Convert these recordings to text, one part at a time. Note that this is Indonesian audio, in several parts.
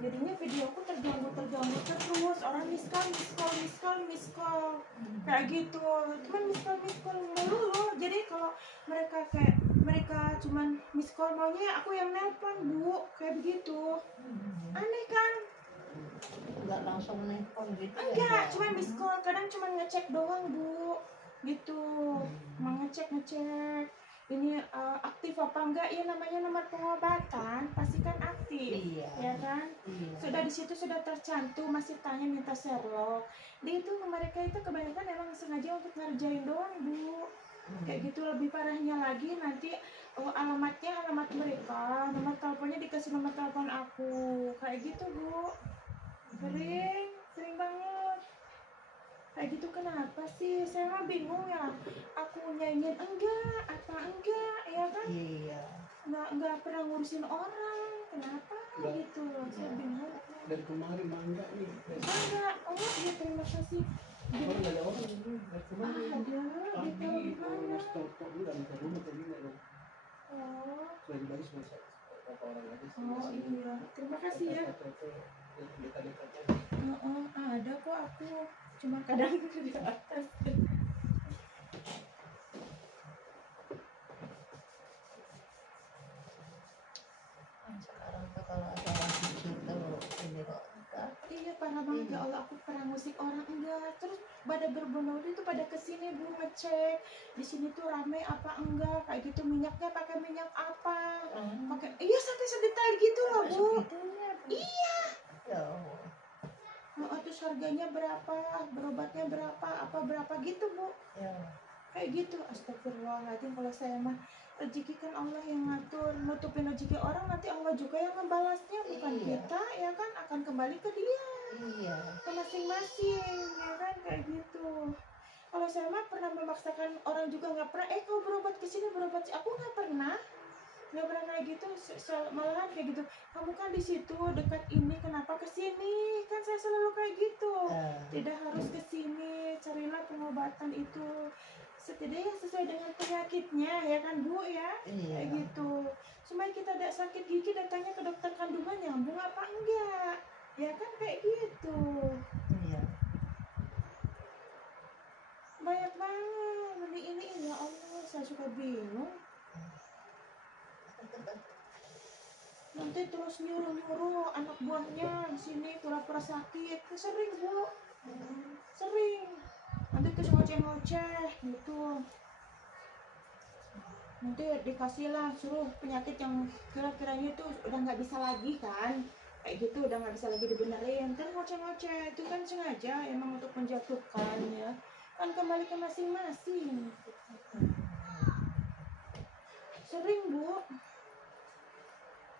Jadinya videoku terganggu terus, orang miss call kayak gitu, cuman miss call melulu. Jadi kalau mereka cuman miss call, maunya aku yang nelpon Bu, kayak begitu. Aneh kan? Nggak langsung nelpon gitu? Enggak, cuman miss call, kadang cuman ngecek doang Bu, gitu. Ngecek ini aktif apa enggak, ya namanya nomor pengobatan pasti kan aktif. Iya. Ya kan? Iya. Sudah di situ sudah tercantum, masih tanya minta Sherlock. Dia itu mereka itu kebanyakan emang sengaja untuk ngerjain doang Bu. Kayak gitu. Lebih parahnya lagi nanti alamatnya alamat mereka, nomor teleponnya dikasih nomor telepon aku, kayak gitu Bu. Sering banget kayak gitu. Kenapa sih? Saya mah bingung ya, aku nyanyiin enggak ya kan? Iya. Enggak pernah ngurusin orang, kenapa gitu loh. Saya bingung. Dari kemarin mah enggak nih. Enggak, ya terima kasih. Oh, nggak ada orang ini dari kemarin. Ada, di tahu di mana? Stop udah minta rumah tadi nggak dong. Oh, Selain bayi semasa berapa orang lagi sih? oh iya, terima kasih ya. Dekat-dekatnya. Ada kok aku, cuma kadang di atas. Sekarang tuh kalau ada orang gitu ini kok enggak. Iya parah banget ya Allah, aku pernah musik orang enggak. Terus pada berbondong itu pada kesini Bu, ngecek di sini tuh rame apa enggak, kayak gitu. Minyaknya pakai minyak apa, pakai iya sampai sedetail gitu loh Bu. Iya. Ya. Terus harganya berapa, berobatnya berapa, apa berapa gitu Bu. Ya. Kayak gitu. Astagfirullahaladzim, kalau saya mah rezeki kan Allah yang ngatur, nutupin rezeki orang nanti Allah juga yang membalasnya, bukan kita ya kan, akan kembali ke dia. Iya. Ke masing-masing ya kan, kayak gitu. Kalau saya mah pernah memaksakan orang juga nggak pernah. Kau berobat ke sini, berobat aku nggak pernah kayak gitu. Malahan kayak gitu, kamu kan di situ dekat ini, kenapa ke sini? Kan saya selalu kayak gitu. Tidak harus ke sini, carilah pengobatan itu setidaknya sesuai dengan penyakitnya ya kan Bu ya. Kayak gitu. Supaya kita tidak sakit gigi datangnya ke dokter kandungan, nyambung apa enggak ya kan, kayak gitu. Iya. Banyak banget ini ya Allah, saya suka bingung. Nanti terus nyuruh anak buahnya sini pura-pura sakit, sering Bu, sering. Nanti terus ngoceh-ngoceh gitu. Nanti dikasih lah, suruh penyakit yang kira-kiranya itu udah nggak bisa lagi kan, kayak gitu, udah nggak bisa lagi dibenerin. Kan ngoceh-ngoceh itu kan sengaja emang untuk menjatuhkan ya kan, kembali ke masing-masing. Sering Bu,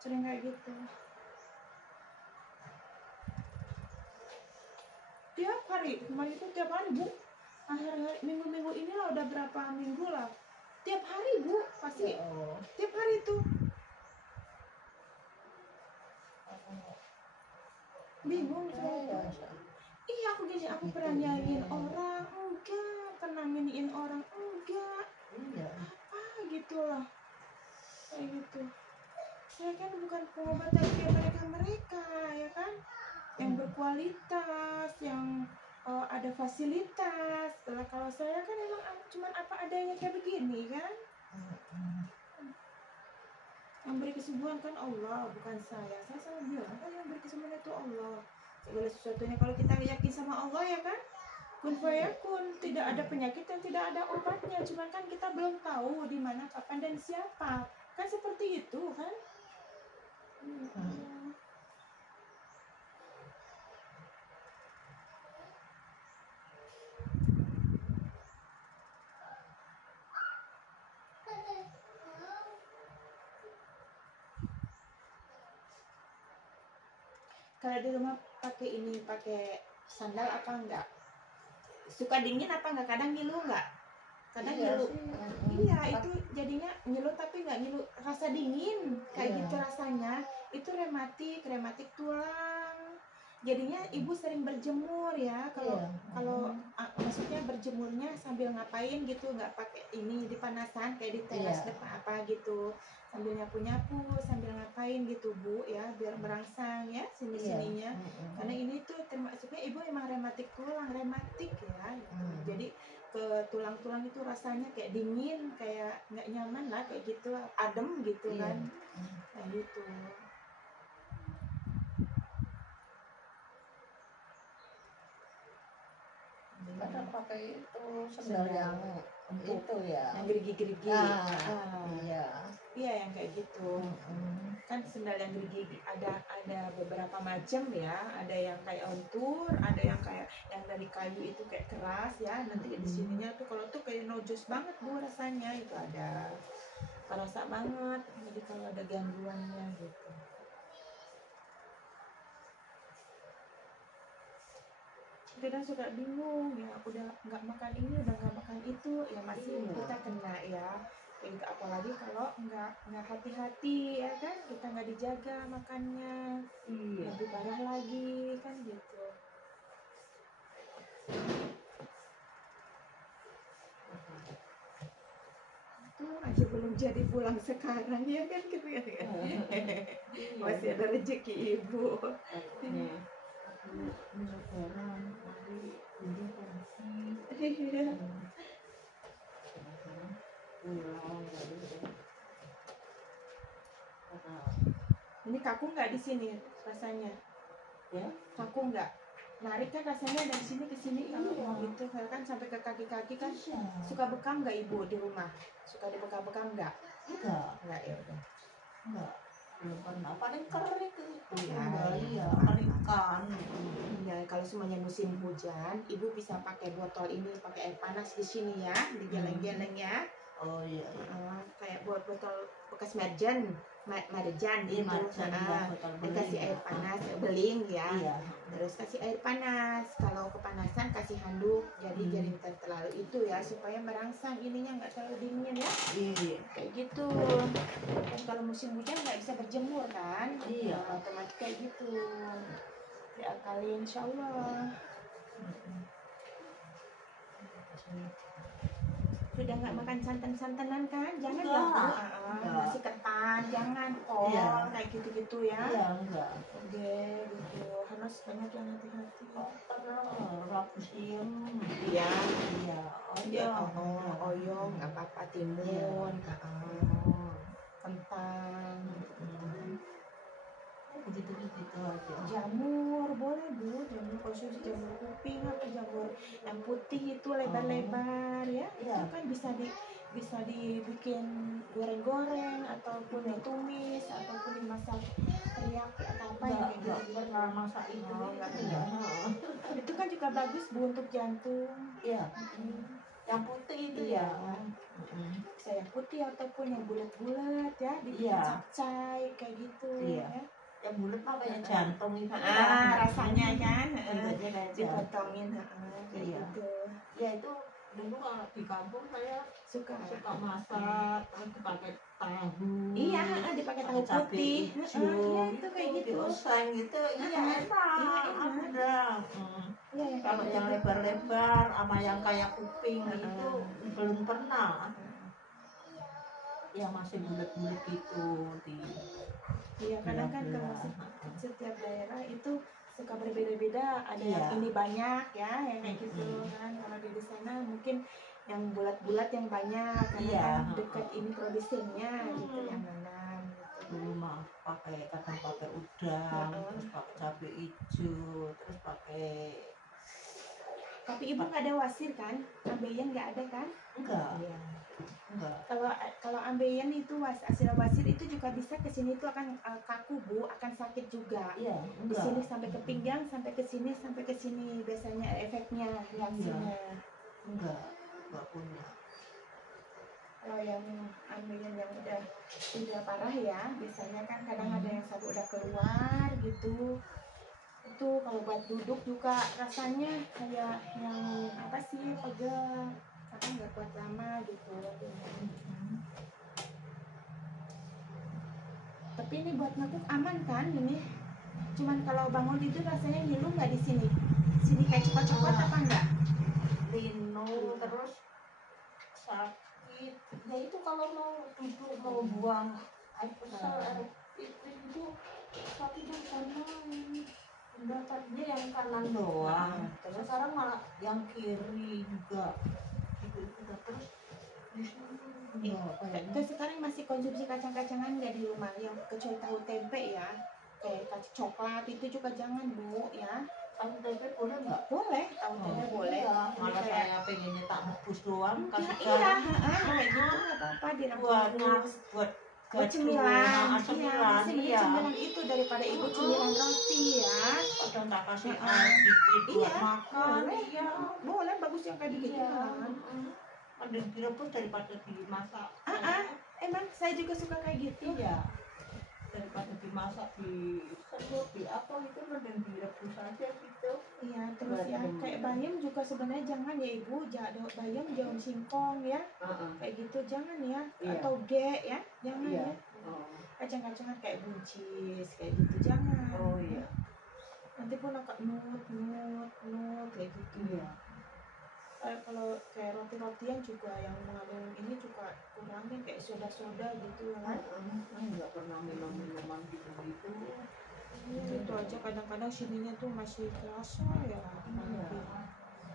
sering kayak gitu. Tiap hari, kemarin itu tiap hari Bu, akhir-akhir minggu-minggu ini lah, udah berapa minggu lah, tiap hari Bu, pasti tiap hari itu. Bingung saya. Iya aku gini, aku pernah nyanyiin orang enggak, pernah nyanyiin orang enggak, apa gitu lah, kayak gitu. Saya kan bukan pengobatan kayak mereka ya kan, yang berkualitas, yang ada fasilitas. Kalau saya kan emang cuman apa adanya kayak begini kan. Yang beri kesembuhan kan Allah, bukan saya. Saya selalu bilang kan yang beri kesembuhan itu Allah. Segala sesuatunya kalau kita yakin sama Allah ya kan, kun fayakun. Tidak ada penyakit yang tidak ada obatnya, cuman kan kita belum tahu di mana, kapan, dan siapa. Kan seperti itu kan. Kalau di rumah pakai sandal apa enggak? Suka dingin apa enggak? Kadang ngilu enggak? Kadang ngilu. Iya, itu jadinya ngilu tapi enggak ngilu rasa dingin. Kayak gitu rasanya. Itu rematik tulang. jadinya ibu sering berjemur ya. Kalau Iya. maksudnya berjemurnya sambil ngapain gitu, nggak pakai ini di panasan kayak di teras Iya. depan apa gitu, sambil nyapu-nyapu sambil ngapain gitu Bu ya, biar merangsang ya sini-sininya. Karena ini tuh termasuknya ibu emang rematik tulang, rematik ya gitu. Jadi ke tulang-tulang itu rasanya kayak dingin, kayak nggak nyaman lah kayak gitu, adem gitu Iya. kan, kayak gitu. Kadang pakai itu sendal yang empuk, itu ya. yang gerigi-gerigi. Iya. Iya yang kayak gitu. Kan sendal yang gerigi ada beberapa macam ya. Ada yang kayak lentur, ada yang kayak yang dari kayu itu kayak keras ya. Nanti di sininya tuh kalau tuh kayak nojos banget Bu rasanya, itu ada kerasa banget. Jadi kalau ada gangguannya gitu. Kadang suka bingung ya, udah nggak makan ini, udah nggak makan itu, ya masih kita kena ya. Itu apalagi kalau nggak hati-hati ya kan, kita nggak dijaga makannya, lebih parah lagi kan gitu. Tuh aja belum jadi pulang sekarang ya kan gitu ya. Masih ada rezeki ibu. Ini kaku nggak di sini rasanya? Ya. Kaku nggak? Narik kan rasanya dari sini ke sini kalau mau gitu kan sampai ke kaki-kaki kan. Suka bekam nggak ibu di rumah? Suka dibekam-bekam nggak? Nggak ya udah. Enggak. Belum pernah. Paling kering itu. Iya, Iya, keringkan. Ya, kalau semuanya musim hujan, ibu bisa pakai botol ini, pakai air panas di sini ya, digeleng-geleng ya. Oh iya. Kayak buat botol bekas marjan Iya, itu, marjan, botol beling. dikasih air panas, beling ya. Iya. Terus kasih air panas, kalau kepanasan kasih handuk, jadi terlalu itu ya, supaya merangsang ininya nggak terlalu dingin ya. Iya. Kayak gitu. Dan kalau musim hujan nggak bisa berjemur kan? Iya. Otomatis kayak gitu. Diakalin insya Allah. Sudah nggak makan santan-santanan kan? Jangan ya Bu. Nasi ketan, jangan kol, kayak gitu-gitu ya. Iya, enggak. Oke, gitu. Harus banyak yang hati-hati. Rapusim. Iya. Iya. Oyong, nggak apa-apa, timun, kentang. Begitu aja. Jamur boleh Bu, jamur konsumsi jamur kuping atau jamur yang putih itu lebar-lebar ya. Itu kan bisa dibikin goreng-goreng ataupun ditumis ataupun dimasak teriyaki atau apa ya kayak gitu. Pernah masak itu. Itu kan juga bagus Bu untuk jantung. Iya. Yang putih itu ya. Bisa yang putih ataupun yang bulat-bulat ya, dibikin capcay kayak gitu ya. Yang bulat mah kayak jantung itu. Rasanya kan bentuknya kayak jantung. dipotongin kayak gitu. Ya itu dulu kalau di kampung saya suka masak, pakai tahu. Iya, dipakai tahu putih. Iya, itu kayak gitu. Dioseng gitu. Iya, enak. Iya, kalau yang lebar-lebar sama yang kayak kuping itu belum pernah. Ya masih bulat-bulat gitu di. Iya, kadang kan kalau setiap daerah itu suka berbeda-beda. Ada yang ini banyak ya, yang kayak gitu kan. Kalau di sana mungkin yang bulat-bulat yang banyak, karena kan dekat ini produsennya gitu yang nanam. Dulu mah kadang pakai udang, terus pakai cabai hijau, terus pakai. Tapi ibu nggak ada wasir kan? Ambeien nggak ada kan? Enggak. Iya. Enggak. Kalau ambeien itu hasil wasir itu juga bisa ke sini tuh akan kaku Bu, akan sakit juga. Iya. Di sini sampai ke pinggang, sampai ke sini biasanya efeknya, reaksinya. Enggak punya. Kalau yang ambeien yang udah parah ya, biasanya kan kadang ada yang sabuk udah keluar gitu. Itu kalau buat duduk juga rasanya kayak yang apa sih, pegel, karena nggak kuat lama gitu. Tapi ini buat ngakuk aman kan ini? Cuman kalau bangun tidur rasanya ngilu nggak di sini? Sini kayak copot-copot apa enggak? linu terus sakit ya itu kalau mau duduk mau buang air besar air pipis itu sakitnya karena pendapatnya yang kanan doang terus sekarang malah yang kiri juga itu terus di sini Terus sekarang masih konsumsi kacang-kacangan nggak di rumah? Yang kecuali tahu tempe ya, kayak kacang coklat itu juga jangan Bu ya. tahu tempe boleh nggak? Boleh, tahu tempe boleh. Iya, malah Kayak- saya pengennya tak bungkus doang kasih Iya, garam kayak gitu nggak apa-apa buat direbus. buat Cemilan, cemilan iya, iya cemilan itu daripada ibu cemilan roti ya. kadang tak kasih Heeh. air dikit buat Iya, makan boleh. iya Boleh, bagus yang kayak gitu iya malahan. mending direbus daripada dimasak Emang saya juga suka kayak gitu. iya daripada dimasak di semut di apa itu mending direbus aja gitu Iya, terus ya kayak bayam juga sebenarnya jangan ya ibu, bayam daun singkong ya, kayak gitu jangan ya, Iya. atau ya, jangan Iya. ya. oh Kacang-kacangan kayak buncis kayak gitu jangan. oh iya Nanti pun agak nut kayak gitu. iya Kalau kayak roti-rotian juga yang mengandung ini juga kurangin kayak soda-soda gitu ya kan. nggak pernah minum minuman gitu Itu aja kadang-kadang sininya tuh masih kerasa ya. Iya.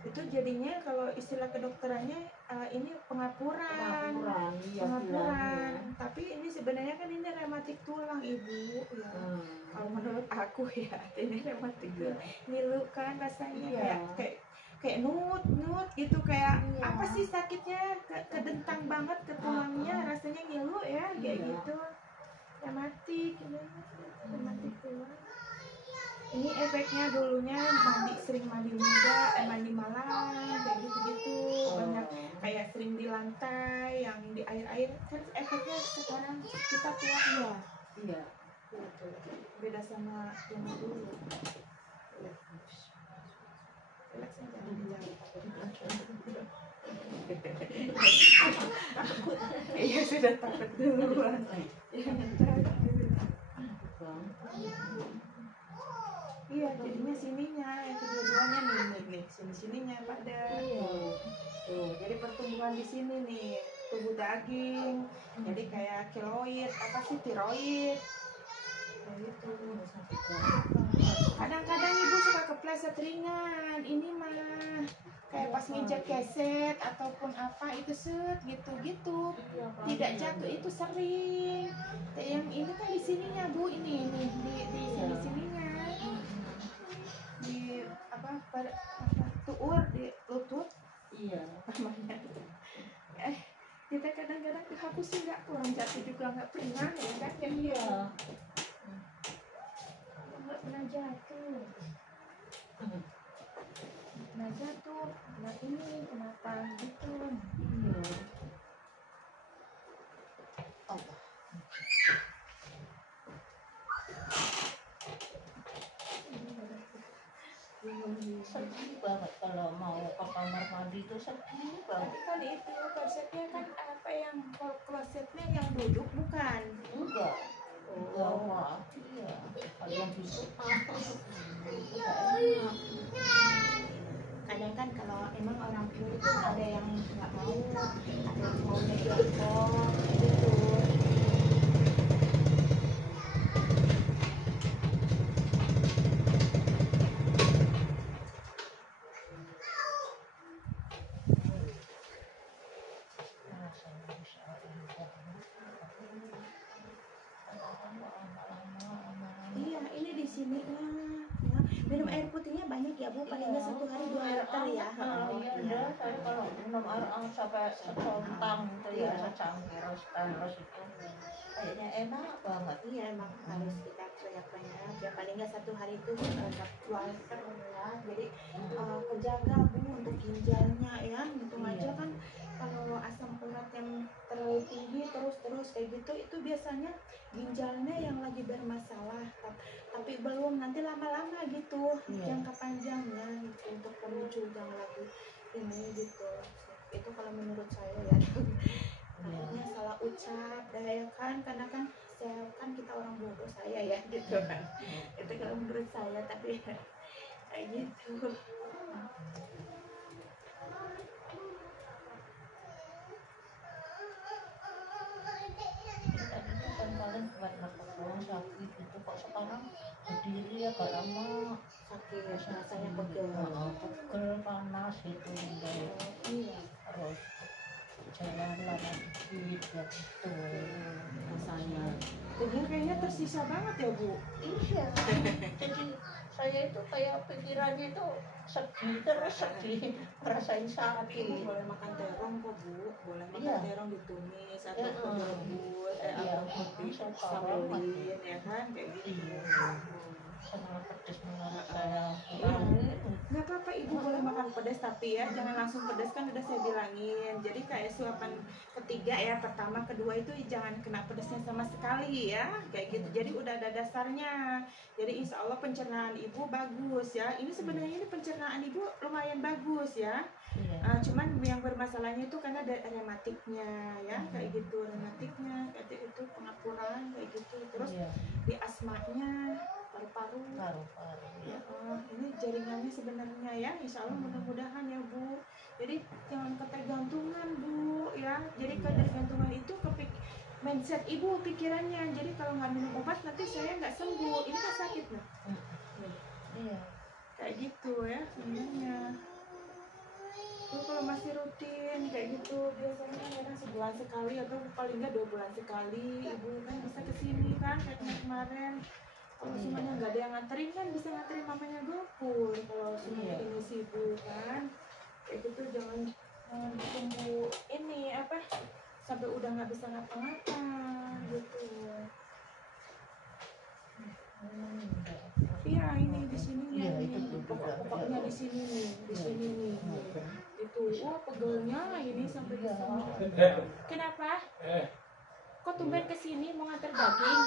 Itu jadinya kalau istilah kedokterannya ini pengapuran. iya Pengapuran. Tapi ini sebenarnya kan ini rematik tulang ibu ya. Kalau menurut aku ya ini rematik Iya. tulang. Ngilu kan rasanya Iya. kayak nut gitu kayak Iya. apa sih sakitnya kedentang banget ke tulangnya rasanya ngilu ya kayak Iya. gitu rematik rematik tulang. Ini efeknya dulunya sering mandi muda, mandi malam, kayak gitu-gitu, banyak kayak sering di lantai, yang di air-air, kan efeknya sekarang kita tua ya, iya gitu. Beda sama yang dulu. Relax aja, takut, iya sudah takut duluan. Iya, jadinya sininya, yang kedua-duanya nih, sininya pada. Tuh, jadi pertumbuhan di sini nih, tubuh daging, jadi kayak keloid, apa sih tiroid, kayak gitu. Kadang-kadang ibu suka kepleset ringan, ini mah kayak pas nginjek keset ataupun apa itu set gitu-gitu, tidak jatuh itu sering. Yang ini kan di sininya bu, ini di sini-sininya. Di apa tuur di lutut iya namanya. Kita kadang-kadang aku sih nggak kurang jatuh juga nggak pernah ya kan ya iya nggak pernah jatuh nggak ini kenapa gitu. Allah sedih banget kalau mau ke kamar mandi itu sedih banget Tapi kan itu konsepnya kan apa yang klosetnya yang duduk bukan. enggak wah iya kalian bisa Kadang kan kalau emang orang tua itu ada yang nggak mau, ada yang maunya jongkok gitu. Iya, ini di sini ya. Minum air putihnya banyak ya Bu, paling nggak 1 hari 2 liter ya. iya udah saya kalau minum air anget sampai secontang gitu ya secangkir terus itu kayaknya enak banget Iya emang harus kita banyak ya paling nggak 1 hari itu 2 liter ya. Jadi kejaga Bu untuk ginjalnya ya. Untung aja kan kalau asam urat yang terlalu tinggi terus kayak gitu itu biasanya ginjalnya yang lagi bermasalah. Tapi belum nanti lama-lama gitu jangka panjangnya gitu, untuk pemicu yang lagi ini gitu. Itu kalau menurut saya ya. Takutnya salah ucap, ya kan, karena kan kan kita orang bodoh saya ya gitu kan. Itu kalau menurut saya, tapi kayak gitu. Tadinya kan paling karena pegel sakit gitu, kok sekarang berdiri ya gak lama Sakit rasanya pegel. pegel panas gitu enggak. Iya. Terus jalan lama dikit ya gitu Rasanya jadi kayaknya tersisa banget ya Bu. iya. Jadi saya itu kayak pikirannya itu sedih terus sedih, ngerasain Tapi Ibu sakit. boleh makan terong kok Bu, boleh makan Iya. terong ditumis atau Iya. direbus, Iya, atau suka disambelin ya kan kayak gitu. Iya. Senang pedes menurut saya kurang. Nggak apa-apa Ibu boleh makan pedas, tapi ya jangan langsung pedas, kan udah saya bilangin. Jadi kayak suapan ketiga ya, pertama kedua itu jangan kena pedasnya sama sekali ya, kayak gitu. Jadi udah ada dasarnya. Jadi insya Allah pencernaan Ibu bagus ya. Ini sebenarnya ini pencernaan Ibu lumayan bagus ya. Iya. Cuman yang bermasalahnya itu karena ada rematiknya ya, kayak gitu, rematiknya kayak itu, pengapuran kayak gitu, terus Iya. di asmanya, paru-paru. Paru-paru ya. Ini jaringannya sebenarnya ya, insya Allah mudah-mudahan ya Bu. Jadi jangan ketergantungan Bu ya. Jadi ketergantungan itu mindset Ibu, pikirannya. Jadi kalau nggak minum obat nanti saya nggak sembuh, ini kan sakit nah. Iya. Kayak gitu ya sebenarnya. Terus kalau masih rutin kayak gitu, biasanya kadang sebulan sekali atau paling nggak 2 bulan sekali Ibu kan bisa kesini kan kayak kemarin. Kalau semuanya nggak ada yang nganterin kan bisa nganterin mamanya GoFood. Kalau semuanya ini sibuk kan, kayak gitu jangan tunggu ini apa sampai udah nggak bisa ngapa-ngapa gitu. Iya ini di sini Iya, nih, itu tuh, pokoknya di sini nih, di sini nih. Itu, wah pegelnya ini sampai di sini. Kenapa? Kok tumben kesini mau nganter daging?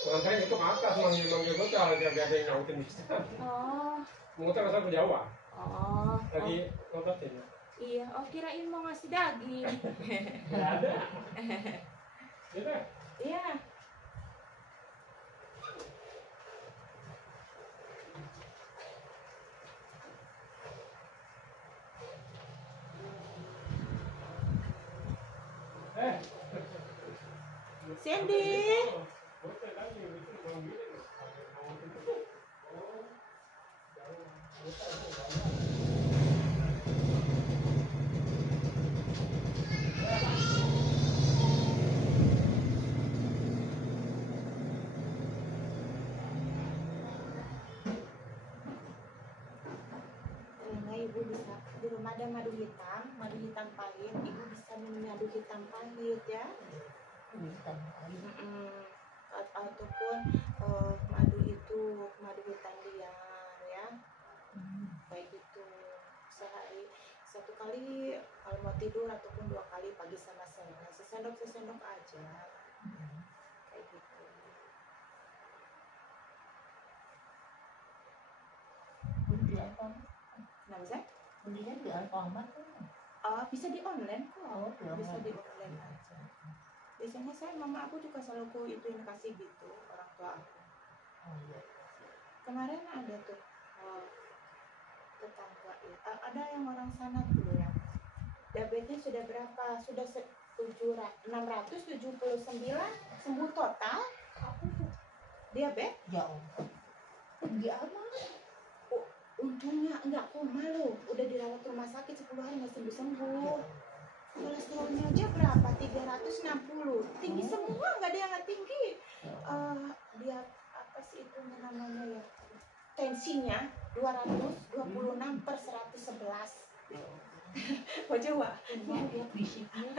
Makanya itu atas manggil bocah dia ada yang nyautin di sana. Oh, Muter asal ke Jawa. oh, Lagi ngototin. iya. Oh kirain mau ngasih daging. Enggak ada. Gitu. Iya. Sandy. Karena Ibu bisa di rumah ada madu hitam pahit. Ibu bisa minum madu hitam pahit ya. Ataupun madu hitam liar ya, kayak gitu. Sehari 1 kali kalau mau tidur, ataupun 2 kali pagi sama sore, sesendok aja kayak gitu. Kenapa sih? Belinya di Alfamart kan? Bisa di online kok. Oh, di Bisa online. di online aja. Biasanya mama aku juga selalu ituin kasih gitu orang tua aku. Oh iya. Kemarin ada tuh tetangga ya, ada yang orang sana tuh ya, diabetes sudah berapa, sudah 679 sembuh total. Apa tuh diabetes Ya Allah. Tinggi amat. untungnya enggak koma loh, udah dirawat rumah sakit 10 hari nggak sembuh. Kolesterolnya aja berapa, 360, tinggi semua, nggak ada yang nggak tinggi. Dia apa sih itu namanya ya, tensinya 226/111. Mau coba? Dia fisiknya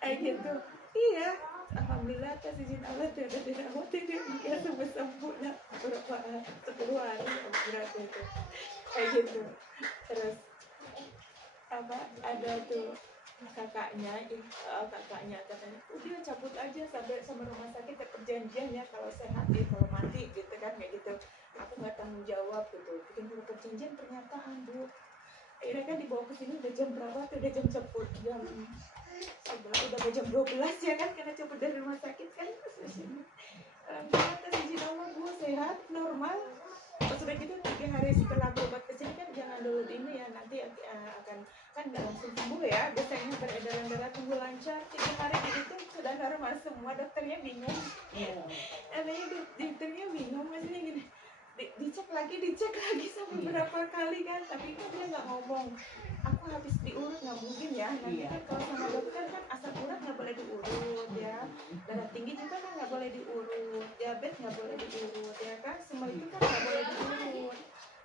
Kayak gitu. Iya, alhamdulillah atas izin Allah dia udah dirawat, dia sembuh lah berapa 10 hari berat itu kayak gitu. Terus apa ada tuh kakaknya katanya udah cabut aja sampai sama rumah sakit, perjanjian ya, kalau sehat kalau mati gitu kan, kayak gitu. Aku nggak tanggung jawab gitu, bikin dulu perjanjian, pernyataan Bu. Akhirnya kan dibawa ke sini udah jam berapa tuh, udah jam 10, jam sebelah udah mau jam 12 ya kan, karena cepet dari rumah sakit kan. Alhamdulillah tes izin Allah gue sehat normal. Pas udah gitu 3 hari setelah berobat kesini kan jangan dulu ini ya, nanti akan kan nggak langsung sembuh ya, biasanya beredaran darah tunggu lancar. 3 hari itu sudah normal semua, dokternya bingung. Anehnya dokternya bingung, maksudnya gini, dicek lagi sampai berapa kali kan, tapi kan dia nggak ngomong aku habis diurut, nggak mungkin ya nanti kan kalau sama dokter kan asam urat nggak boleh diurut ya, darah tinggi juga kan nggak boleh diurut, diabetes nggak boleh diurut ya kan, semua itu kan nggak boleh diurut,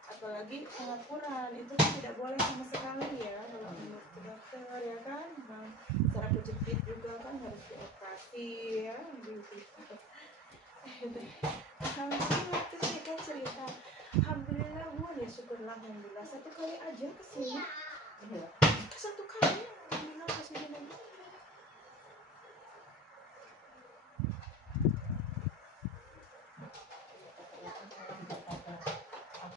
apalagi pengapuran itu kan tidak boleh sama sekali ya kalau menurut dokter ya kan. Nah, cara kejepit juga kan harus dioperasi ya gitu. Alhamdulillah terus kita cerita, alhamdulillah Bu ya, syukurlah alhamdulillah 1 kali aja kesini